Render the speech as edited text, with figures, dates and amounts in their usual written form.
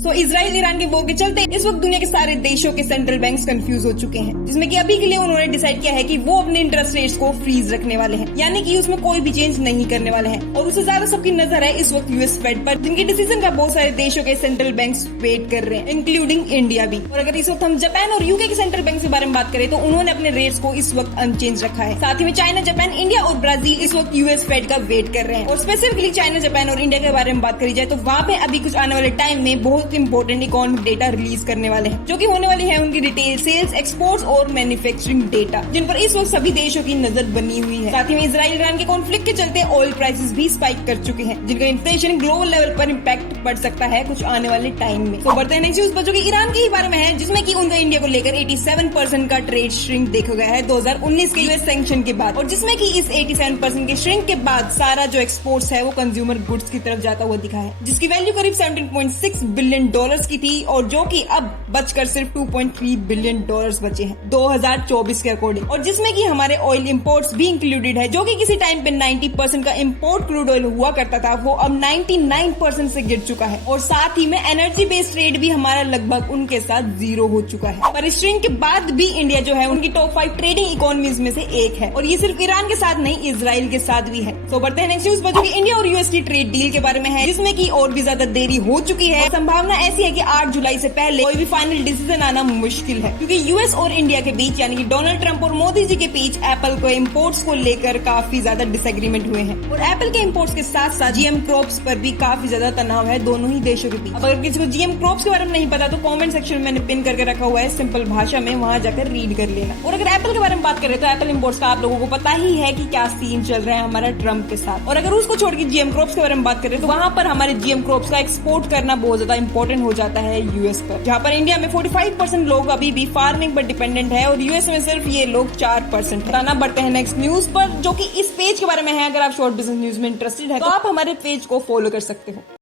Israel Iran के war के चलते इस वक्त दुनिया के सारे देशों के सेंट्रल बैंक्स कंफ्यूज हो चुके हैं, जिसमें कि अभी के लिए उन्होंने डिसाइड किया है कि वो अपने इंटरेस्ट रेट्स को फ्रीज रखने वाले हैं, यानी कि उसमें कोई भी चेंज नहीं करने वाले हैं। और उससे ज्यादा सबकी नजर है इस वक्त यूएस फेड पर, जिनके डिसीजन का बहुत सारे देशों के सेंट्रल बैंक्स वेट कर रहे हैं, इंक्लूडिंग इंडिया भी। और अगर इस वक्त हम जापान और यूके के सेंट्रल बैंक के बारे में बात करें तो उन्होंने अपने रेट्स को इस वक्त अनचेंज रखा है। साथ ही में चाइना, जापान, इंडिया और ब्राजील इस वक्त यूएस फेड का वेट कर रहे हैं। और स्पेसिफिकली चाइना, जापान और इंडिया के बारे में बात करी जाए तो वहाँ पे अभी कुछ आने वाले टाइम में बहुत इंपॉर्टेंट इकोनॉमिक डेटा रिलीज करने वाले हैं, जो कि होने वाली है उनकी रिटेल सेल्स, एक्सपोर्ट्स और मैन्युफैक्चरिंग डेटा, जिन पर इस वक्त सभी देशों की नजर बनी हुई है। साथ ही में इजराइल ईरान के कॉन्फ्लिक्ट के चलते ऑयल प्राइसेस भी स्पाइक कर चुके हैं, जिनका इन्फ्लेशन ग्लोबल लेवल पर इम्पैक्ट पड़ सकता है कुछ आने वाले टाइम में। तो बढ़ते हैं नेक्स्ट न्यूज पर, जो कि ईरान के ही बारे में है, जिसमें कि उनका इंडिया को लेकर 87% का ट्रेड श्रिंक देखा गया है 2019 के यूएस सैंक्शन के बाद। और जिसमें कि इस 87% के श्रिंक के बाद सारा जो एक्सपोर्ट्स है वो कंज्यूमर गुड्स की तरफ जाता हुआ दिखा है, जिसकी वैल्यू करीब $17.6 बिलियन की थी, और जो कि अब बचकर सिर्फ $2.3 बिलियन बचे हैं 2024 के अकॉर्डिंग। और जिसमें कि हमारे ऑयल इंपोर्ट्स भी इंक्लूडेड है, जो कि किसी टाइम पे 90% का इंपोर्ट क्रूड ऑयल हुआ करता था, वो अब 99% से गिर चुका है। और साथ ही में एनर्जी बेस्ड ट्रेड भी हमारा लगभग उनके साथ 0 हो चुका है। पर इस श्रिंक के बाद भी इंडिया जो है उनकी टॉप 5 ट्रेडिंग इकोनॉमीज में से एक है, और ये सिर्फ ईरान के साथ नहीं, इजराइल के साथ भी है। तो बढ़ते हैं नेक्स्ट न्यूज पर, जो कि इंडिया और यूएस की ट्रेड डील के बारे में है, जिसमें कि और भी ज्यादा देरी हो चुकी है। संभावना ऐसी है कि 8 जुलाई से पहले कोई भी फाइनल डिसीजन आना मुश्किल है, क्योंकि यूएस और इंडिया के बीच यानी कि डोनाल्ड ट्रंप और मोदी जी के बीच एप्पल को इम्पोर्ट्स को लेकर काफी ज्यादा डिसएग्रीमेंट हुए हैं। और एप्पल के इम्पोर्ट्स के साथ साथ जीएम क्रॉप्स पर भी काफी ज्यादा तनाव है दोनों ही देशों के बीच। अब अगर किसी को जीएम क्रॉप्स के बारे में नहीं पता तो कमेंट सेक्शन में मैंने पिन करके रखा हुआ है सिंपल भाषा में, वहां जाकर रीड कर लेना। और अगर एप्पल के बारे में बात करें तो एप्पल इम्पोर्ट्स का आप लोगों को पता ही है कि क्या सीन चल रहा है हमारा ट्रंप के साथ। और अगर उसको छोड़ के जीएम क्रॉप्स के बारे में बात करें तो वहां पर हमारे जीएम क्रॉप्स का एक्सपोर्ट करना बहुत ज्यादा इंपॉर्टेंट हो जाता है यूएस पर, जहाँ पर इंडिया में 45% लोग अभी भी फार्मिंग पर डिपेंडेंट है और यूएस में सिर्फ ये लोग 4% है। आना बढ़ते हैं नेक्स्ट न्यूज पर, जो कि इस पेज के बारे में है। अगर आप शॉर्ट बिजनेस न्यूज में इंटरेस्टेड है तो आप हमारे पेज को फॉलो कर सकते हो।